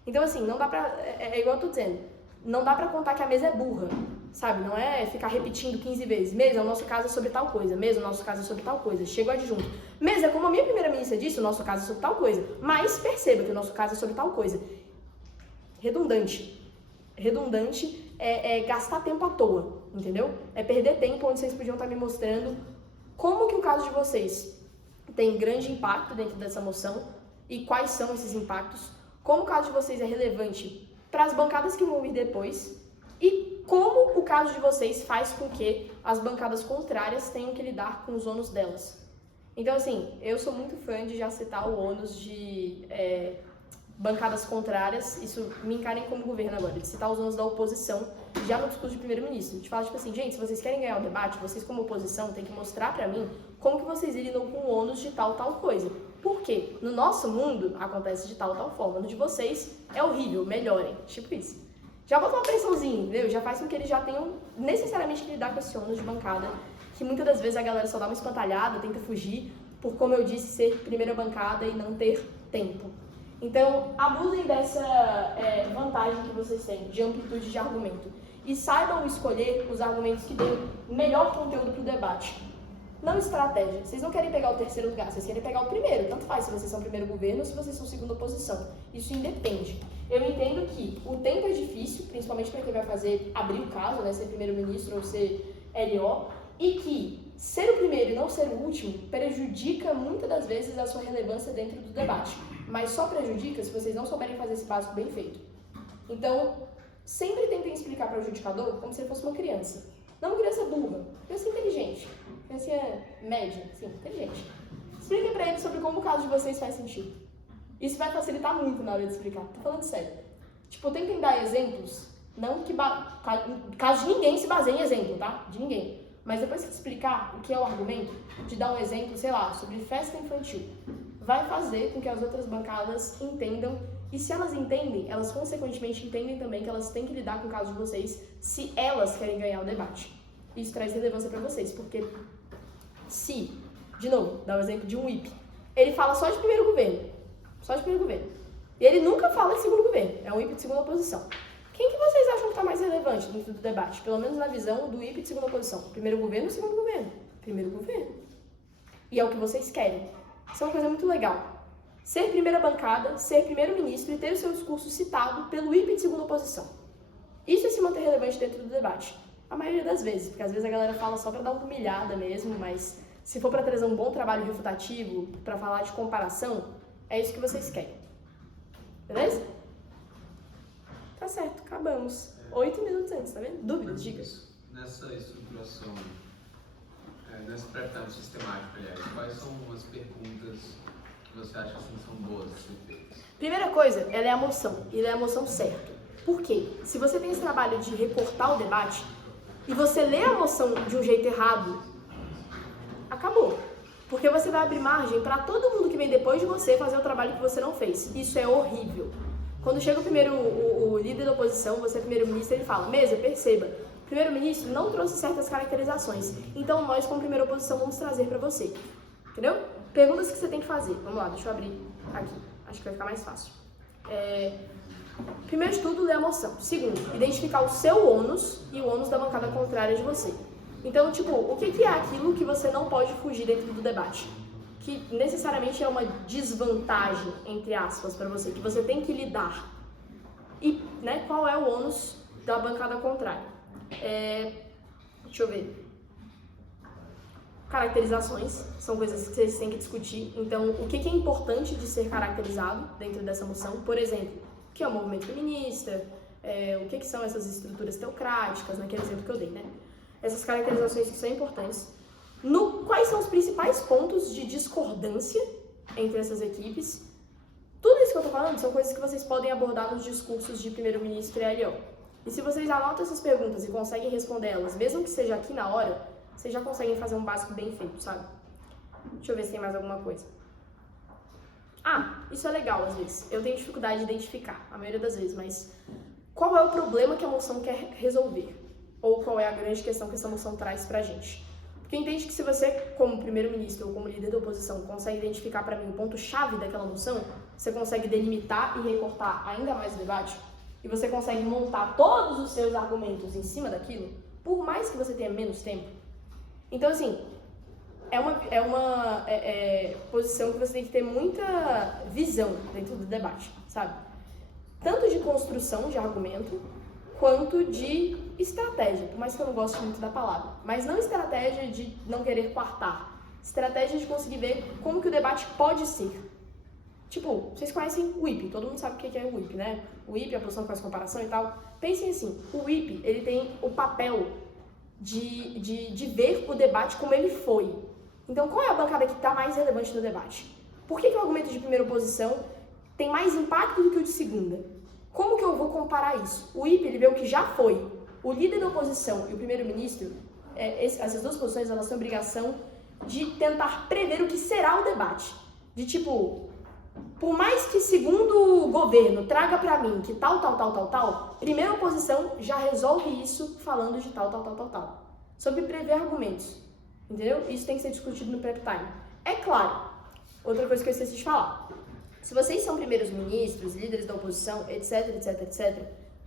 Então, assim, não dá pra... É igual eu tô dizendo. Não dá pra contar que a mesa é burra, sabe? Não é ficar repetindo 15 vezes. Mesa, o nosso caso é sobre tal coisa. Mesa, o nosso caso é sobre tal coisa. Chega o adjunto. Mesa, como a minha primeira ministra disse, o nosso caso é sobre tal coisa. Mas perceba que o nosso caso é sobre tal coisa. Redundante. Redundante é gastar tempo à toa, entendeu? É perder tempo onde vocês podiam estar me mostrando como que o caso de vocês tem grande impacto dentro dessa moção e quais são esses impactos, como o caso de vocês é relevante para as bancadas que vão vir depois e como o caso de vocês faz com que as bancadas contrárias tenham que lidar com os ônus delas. Então, assim, eu sou muito fã de já citar o ônus de bancadas contrárias, isso me encarem como governo agora, de citar os ônus da oposição já no discurso de primeiro-ministro. De falar, tipo assim, gente, se vocês querem ganhar o debate, vocês como oposição têm que mostrar pra mim como que vocês lidam com o ônus de tal coisa. Por quê? No nosso mundo acontece de tal forma, no de vocês é horrível, melhorem, tipo isso. Já bota uma pressãozinha, entendeu? Já faz com que eles já tenham necessariamente que lidar com esse ônus de bancada, que muitas das vezes a galera só dá uma espantalhada, tenta fugir, por, como eu disse, ser primeira bancada e não ter tempo. Então, abusem dessa vantagem que vocês têm de amplitude de argumento e saibam escolher os argumentos que dêem melhor conteúdo para o debate. Não estratégia. Vocês não querem pegar o terceiro lugar, vocês querem pegar o primeiro. Tanto faz se vocês são primeiro governo ou se vocês são segunda oposição. Isso independe. Eu entendo que o tempo é difícil, principalmente para quem vai abrir o caso, né, ser primeiro-ministro ou ser LO, e que ser o primeiro e não ser o último prejudica muitas das vezes a sua relevância dentro do debate. Mas só prejudica se vocês não souberem fazer esse básico bem feito. Então, sempre tentem explicar para o adjudicador como se ele fosse uma criança. Não uma criança burra, criança inteligente. Criança média, sim, inteligente. Expliquem para ele sobre como o caso de vocês faz sentido. Isso vai facilitar muito na hora de explicar. Tô falando sério. Tipo, tentem dar exemplos, não que caso de ninguém se baseie em exemplo, tá? De ninguém. Mas depois que explicar o que é o argumento, de dar um exemplo, sei lá, sobre festa infantil, vai fazer com que as outras bancadas entendam, e se elas entendem, elas consequentemente entendem também que elas têm que lidar com o caso de vocês se elas querem ganhar o debate. Isso traz relevância para vocês, porque se, de novo, dá o exemplo de um IP, ele fala só de primeiro governo, e ele nunca fala de segundo governo, é um IP de segunda oposição. Quem que vocês acham que está mais relevante dentro do debate? Pelo menos na visão do IPE de segunda posição. Primeiro governo ou segundo governo? Primeiro governo. E é o que vocês querem. Isso é uma coisa muito legal. Ser primeira bancada, ser primeiro-ministro e ter o seu discurso citado pelo IPE de segunda oposição. Isso é se manter relevante dentro do debate. A maioria das vezes, porque às vezes a galera fala só para dar uma humilhada mesmo, mas se for para trazer um bom trabalho refutativo, para falar de comparação, é isso que vocês querem. Beleza? Tá certo, acabamos. 8 minutos antes, tá vendo? Dúvidas, dicas? Nessa estruturação, nesse pré-time sistemático, aliás, quais são as perguntas que você acha que são boas de ser feitas? Primeira coisa, ela é a moção. E ela é a moção certa. Por quê? Se você tem esse trabalho de recortar o debate e você lê a moção de um jeito errado, acabou. Porque você vai abrir margem para todo mundo que vem depois de você fazer o trabalho que você não fez. Isso é horrível. Quando chega o líder da oposição, você é primeiro-ministro, ele fala, mesa, perceba, o primeiro-ministro não trouxe certas caracterizações, então nós, como primeira oposição, vamos trazer para você. Entendeu? Perguntas que você tem que fazer. Vamos lá, deixa eu abrir aqui. Acho que vai ficar mais fácil. Primeiro de tudo, ler a moção. Segundo, identificar o seu ônus e o ônus da bancada contrária de você. Então, tipo, o que é aquilo que você não pode fugir dentro do debate? Que necessariamente é uma desvantagem, entre aspas, para você, que você tem que lidar. E, né, qual é o ônus da bancada contrária? Deixa eu ver. Caracterizações são coisas que vocês têm que discutir. Então, o que é importante de ser caracterizado dentro dessa moção? Por exemplo, o que é o movimento feminista? O que são essas estruturas teocráticas, naquele exemplo que eu dei, né? Essas caracterizações que são importantes. Quais são os principais pontos de discordância entre essas equipes? Tudo isso que eu tô falando são coisas que vocês podem abordar nos discursos de primeiro-ministro e ALO. E se vocês anotam essas perguntas e conseguem responder elas, mesmo que seja aqui na hora, vocês já conseguem fazer um básico bem feito, sabe? Deixa eu ver se tem mais alguma coisa. Isso é legal às vezes. Eu tenho dificuldade de identificar, a maioria das vezes, mas qual é o problema que a moção quer resolver? Ou qual é a grande questão que essa moção traz pra gente? Porque entende que se você, como primeiro-ministro ou como líder da oposição, consegue identificar para mim o ponto-chave daquela moção, você consegue delimitar e recortar ainda mais o debate, e você consegue montar todos os seus argumentos em cima daquilo, por mais que você tenha menos tempo. Então, assim, é uma posição que você tem que ter muita visão dentro do debate, sabe? Tanto de construção de argumento, quanto de estratégia, por mais que eu não goste muito da palavra. Mas não estratégia de não querer coartar. Estratégia de conseguir ver como que o debate pode ser. Tipo, vocês conhecem o IPE, todo mundo sabe o que é o IPE, né? O IPE, a posição que faz comparação e tal. Pensem assim, o IPE, ele tem o papel de ver o debate como ele foi. Então, qual é a bancada que está mais relevante no debate? Por que o argumento de primeira oposição tem mais impacto do que o de segunda? Como que eu vou comparar isso? O IPE, ele vê o que já foi. O líder da oposição e o primeiro-ministro, essas duas posições, elas têm a obrigação de tentar prever o que será o debate. De tipo, por mais que segundo governo traga pra mim que tal, primeira oposição já resolve isso falando de tal. Sobre prever argumentos. Entendeu? Isso tem que ser discutido no prep time. É claro, outra coisa que eu esqueci de falar. Se vocês são primeiros ministros, líderes da oposição, etc,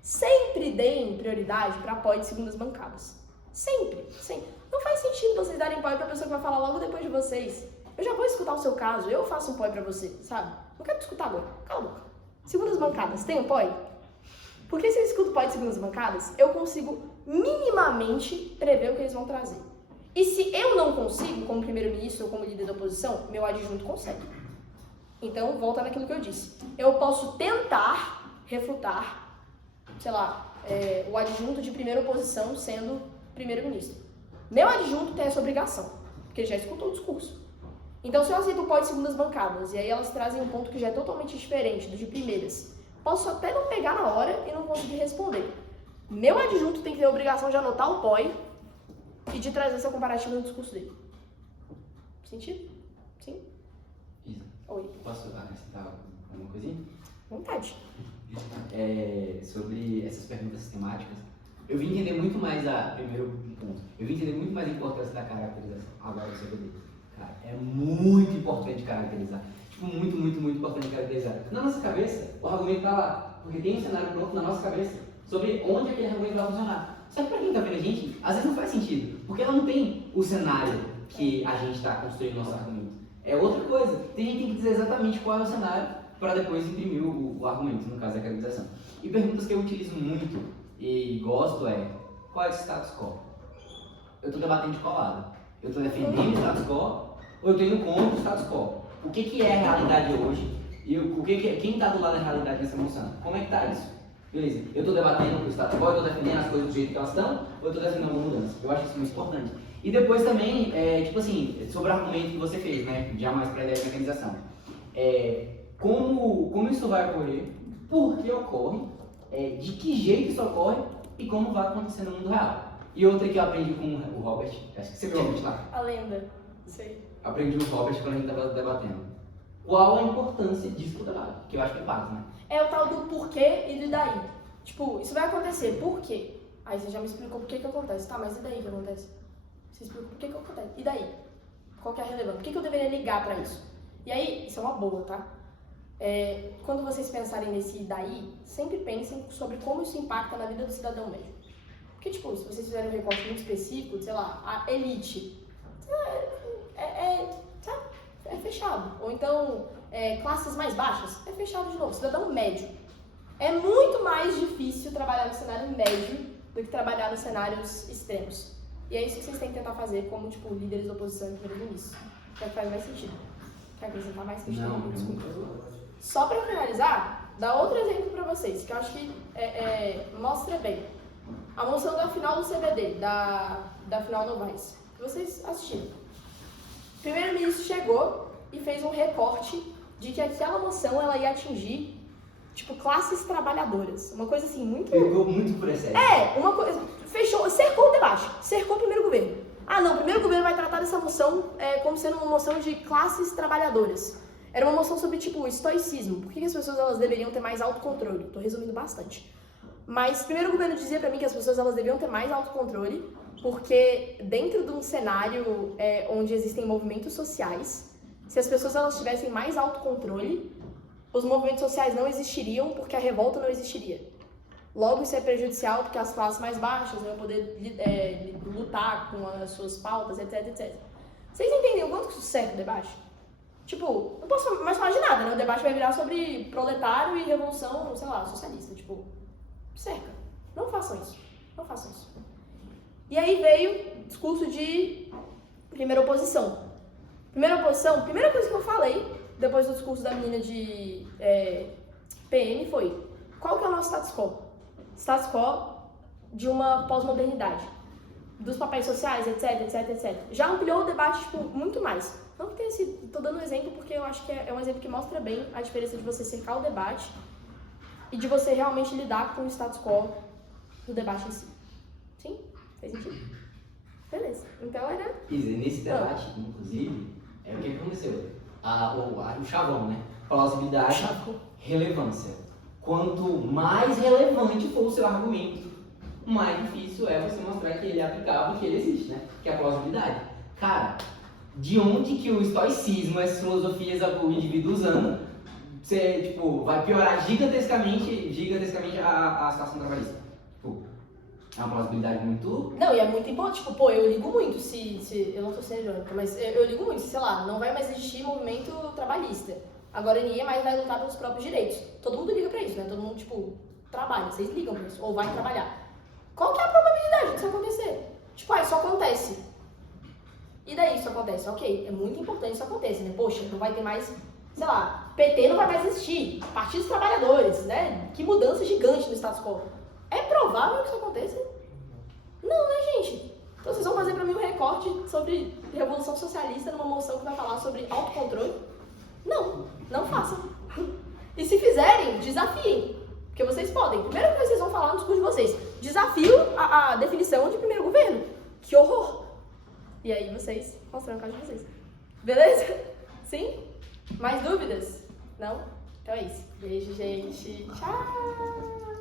sempre deem prioridade para apoio de segundas bancadas. Sempre. Não faz sentido vocês darem apoio para a pessoa que vai falar logo depois de vocês. Eu já vou escutar o seu caso, eu faço um apoio para você, sabe? Não quero te escutar agora. Cala a boca. Segundas bancadas, tem apoio? Porque se eu escuto apoio de segundas bancadas, eu consigo minimamente prever o que eles vão trazer. E se eu não consigo, como primeiro-ministro ou como líder da oposição, meu adjunto consegue. Então, volta naquilo que eu disse. Eu posso tentar refutar, o adjunto de primeira oposição sendo primeiro-ministro. Meu adjunto tem essa obrigação, porque ele já escutou o discurso. Então, se eu aceito o apoio de segundas bancadas, e aí elas trazem um ponto que já é totalmente diferente do de primeiras, posso até não pegar na hora e não conseguir responder. Meu adjunto tem que ter a obrigação de anotar o POI e de trazer essa comparativa no discurso dele. Sentido? Sim? Isa, Oi. posso acrescentar alguma coisinha? Vontade. Sobre essas perguntas sistemáticas, eu vim entender muito mais primeiro ponto, eu vim entender muito mais a importância da caracterização. Agora você vai ver. Cara, é muito importante caracterizar. Tipo, muito importante caracterizar. Na nossa cabeça, o argumento tá lá, porque tem um cenário pronto na nossa cabeça. sobre onde aquele argumento vai funcionar. Só que pra quem tá vendo a gente, às vezes não faz sentido, porque ela não tem o cenário que a gente está construindo no nosso argumento. É outra coisa. Tem gente que tem que dizer exatamente qual é o cenário para depois imprimir o argumento, no caso da caracterização. E perguntas que eu utilizo muito e gosto é: qual é o status quo? Eu estou debatendo de qual lado? Eu estou defendendo o status quo ou eu estou indo contra o status quo? O que é a realidade hoje? E quem está do lado da realidade nessa moção? Como é que está isso? Beleza, eu estou debatendo o status quo, eu estou defendendo as coisas do jeito que elas estão, ou eu estou defendendo uma mudança? Eu acho isso muito importante. E depois também, tipo assim, sobre o argumento que você fez, né? Já mais para a ideia de mecanização. Como isso vai ocorrer, por que ocorre, de que jeito isso ocorre e como vai acontecer no mundo real. E outra que eu aprendi com o Robert, acho que você viu o Robert lá. A lenda, sei. Aprendi com o Robert quando a gente estava debatendo. Qual a importância disso pro debate? Que eu acho que é básico, né? É o tal do porquê e do daí. Tipo, isso vai acontecer, por quê? Aí você já me explicou por que que acontece. Tá, mas e daí que acontece? Você explicou por que que acontece. E daí? Qual que é a relevância? Por que que eu deveria ligar pra isso? E aí, isso é uma boa, tá? Quando vocês pensarem nesse daí, sempre pensem sobre como isso impacta na vida do cidadão médio. Porque, tipo, se vocês fizerem um recorte muito específico, sei lá, a elite, é fechado. Ou então, classes mais baixas, é fechado de novo. Cidadão médio. É muito mais difícil trabalhar no cenário médio do que trabalhar nos cenários extremos. E é isso que vocês têm que tentar fazer como, tipo, líderes da oposição em primeiro início. Que é que faz mais sentido. Quer acrescentar mais? Não, Desculpa. Só pra finalizar, dá outro exemplo pra vocês, que eu acho que mostra bem. A moção da final do CBD, da final Novaes, que vocês assistiram. O primeiro-ministro chegou e fez um recorte de que aquela moção ela ia atingir, tipo, classes trabalhadoras. Uma coisa assim, muito... Pegou muito por excesso. uma coisa... Fechou, cercou o debate, cercou o primeiro governo. Ah, não, o primeiro governo vai tratar dessa moção como sendo uma moção de classes trabalhadoras. Era uma moção sobre, tipo, estoicismo. Por que as pessoas elas deveriam ter mais autocontrole? Tô resumindo bastante. Mas o primeiro governo dizia pra mim que as pessoas elas deveriam ter mais autocontrole, porque dentro de um cenário onde existem movimentos sociais, se as pessoas elas tivessem mais autocontrole, os movimentos sociais não existiriam porque a revolta não existiria. Logo, isso é prejudicial porque as classes mais baixas vão poder lutar com as suas pautas, etc, etc. Vocês entendem o quanto que isso cerca o debate? Tipo, não posso mais falar de nada, né? O debate vai virar sobre proletário e revolução, sei lá, socialista. Tipo, cerca. Não façam isso. Não façam isso. E aí veio o discurso de primeira oposição. Primeira oposição, primeira coisa que eu falei, depois do discurso da menina de PM, foi: qual que é o nosso status quo? Status quo de uma pós-modernidade, dos papéis sociais, etc, etc, etc. Já ampliou o debate, tipo, muito mais. Não que tenha sido, tô dando um exemplo porque eu acho que é um exemplo que mostra bem a diferença de você cercar o debate e de você realmente lidar com o status quo do debate em si. Sim? Fez sentido? Beleza. Então era... Nesse debate, inclusive, o que aconteceu? O chavão, né? Plausibilidade, relevância. Quanto mais relevante for o seu argumento, mais difícil é você mostrar que ele é aplicável e que ele existe, né? Que é a plausibilidade. Cara, de onde que o estoicismo, essas filosofias o indivíduo usando, você, tipo, vai piorar gigantescamente a situação trabalhista? Tipo, é uma plausibilidade muito... Não, e é muito importante, tipo, pô, eu ligo muito se eu não tô sendo irônica, mas eu ligo muito, sei lá, não vai mais existir movimento trabalhista. Agora ninguém mais vai lutar pelos próprios direitos. Todo mundo liga pra isso, né? Todo mundo, tipo, trabalha, vocês ligam pra isso, ou vai trabalhar. Qual que é a probabilidade disso acontecer? Tipo, isso acontece. E daí isso acontece? Ok, é muito importante isso aconteça, né? Poxa, não vai ter mais, sei lá, PT não vai mais existir, Partido dos Trabalhadores, né? Que mudança gigante no status quo. É provável que isso aconteça? Não, né, gente? Então vocês vão fazer pra mim um recorte sobre Revolução Socialista numa moção que vai falar sobre autocontrole? Não façam. E se fizerem, desafiem. Porque vocês podem. Primeira coisa que vocês vão falar no discurso de vocês: desafio a definição de primeiro governo. Que horror! E aí vocês mostram o caso de vocês. Beleza? Sim? Mais dúvidas? Não? Então é isso. Beijo, gente. Tchau!